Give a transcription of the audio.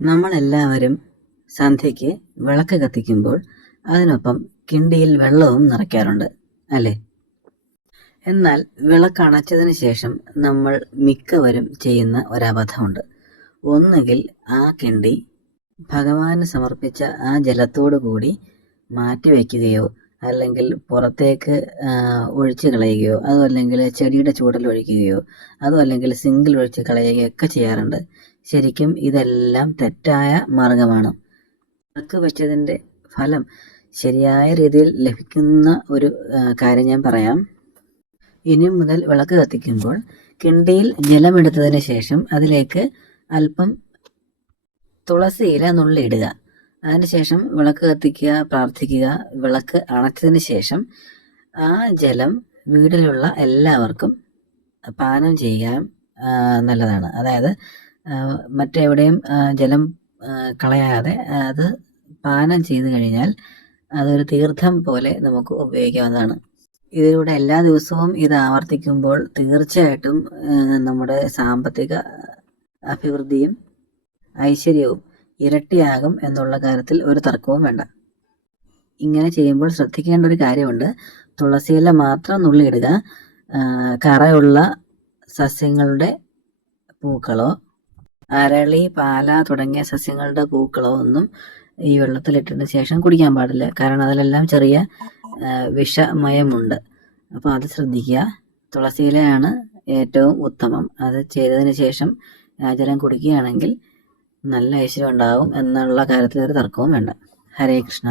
നമ്മളെല്ലാവരും സന്ധ്യയ്ക്ക് വിളക്ക് കത്തിക്കുമ്പോൾ അതിനൊപ്പം കിണ്ടിയിൽ വെള്ളവും നിറയ്ക്കാറുണ്ട്, അല്ലേ? എന്നാൽ വിളക്ക് അണച്ചതിന് ശേഷം നമ്മൾ മിക്കവരും ചെയ്യുന്ന ഒരബദ്ധമുണ്ട്. ഒന്നുകിൽ ആ കിണ്ടി ഭഗവാന് സമർപ്പിച്ച ആ ജലത്തോടു കൂടി മാറ്റി വയ്ക്കുകയോ അല്ലെങ്കിൽ പുറത്തേക്ക് ഒഴിച്ച് കളയുകയോ, അതും അല്ലെങ്കിൽ ചെടിയുടെ ചുവട്ടിൽ ഒഴിക്കുകയോ, അതും അല്ലെങ്കിൽ സിങ്കിൽ ഒഴിച്ച് കളയുകയോ ഒക്കെ ചെയ്യാറുണ്ട്. ശരിക്കും ഇതെല്ലാം തെറ്റായ മാർഗമാണ്. വിളക്ക് വെച്ചതിൻ്റെ ഫലം ശരിയായ രീതിയിൽ ലഭിക്കുന്ന ഒരു കാര്യം ഞാൻ പറയാം. ഇനി മുതൽ വിളക്ക് കത്തിക്കുമ്പോൾ കിണ്ടിയിൽ ജലമെടുത്തതിന് ശേഷം അതിലേക്ക് അല്പം തുളസി ഇല നുള്ളിയിടുക. അതിനുശേഷം വിളക്ക് കത്തിക്കുക, പ്രാർത്ഥിക്കുക. വിളക്ക് അണച്ചതിന് ശേഷം ആ ജലം വീട്ടിലുള്ള എല്ലാവർക്കും പാനം ചെയ്യാൻ നല്ലതാണ്. അതായത് മറ്റെവിടെയും ജലം കളയാതെ അത് പാനം ചെയ്തു കഴിഞ്ഞാൽ അതൊരു തീർത്ഥം പോലെ നമുക്ക് ഉപയോഗിക്കാവുന്നതാണ്. ഇതിലൂടെ എല്ലാ ദിവസവും ഇത് ആവർത്തിക്കുമ്പോൾ തീർച്ചയായിട്ടും നമ്മുടെ സാമ്പത്തിക അഭിവൃദ്ധിയും ഐശ്വര്യവും ഇരട്ടിയാകും എന്നുള്ള കാര്യത്തിൽ ഒരു തർക്കവും വേണ്ട. ഇങ്ങനെ ചെയ്യുമ്പോൾ ശ്രദ്ധിക്കേണ്ട ഒരു കാര്യമുണ്ട്. തുളസിയില മാത്രം നുള്ളിയിടുക. കറയുള്ള സസ്യങ്ങളുടെ പൂക്കളോ അരളി, പാല തുടങ്ങിയ സസ്യങ്ങളുടെ പൂക്കളോ ഒന്നും ഈ വെള്ളത്തിലിട്ടതിന് ശേഷം കുടിക്കാൻ പാടില്ല. കാരണം അതിലെല്ലാം ചെറിയ വിഷമയമുണ്ട്. അപ്പോൾ അത് ശ്രദ്ധിക്കുക. തുളസിയിലയാണ് ഏറ്റവും ഉത്തമം. അത് ചെയ്തതിന് ശേഷം ജലം കുടിക്കുകയാണെങ്കിൽ നല്ല ഐശ്വര്യം ഉണ്ടാകും എന്നുള്ള കാര്യത്തിൽ ഒരു തർക്കവും വേണ്ട. ഹരേ കൃഷ്ണ.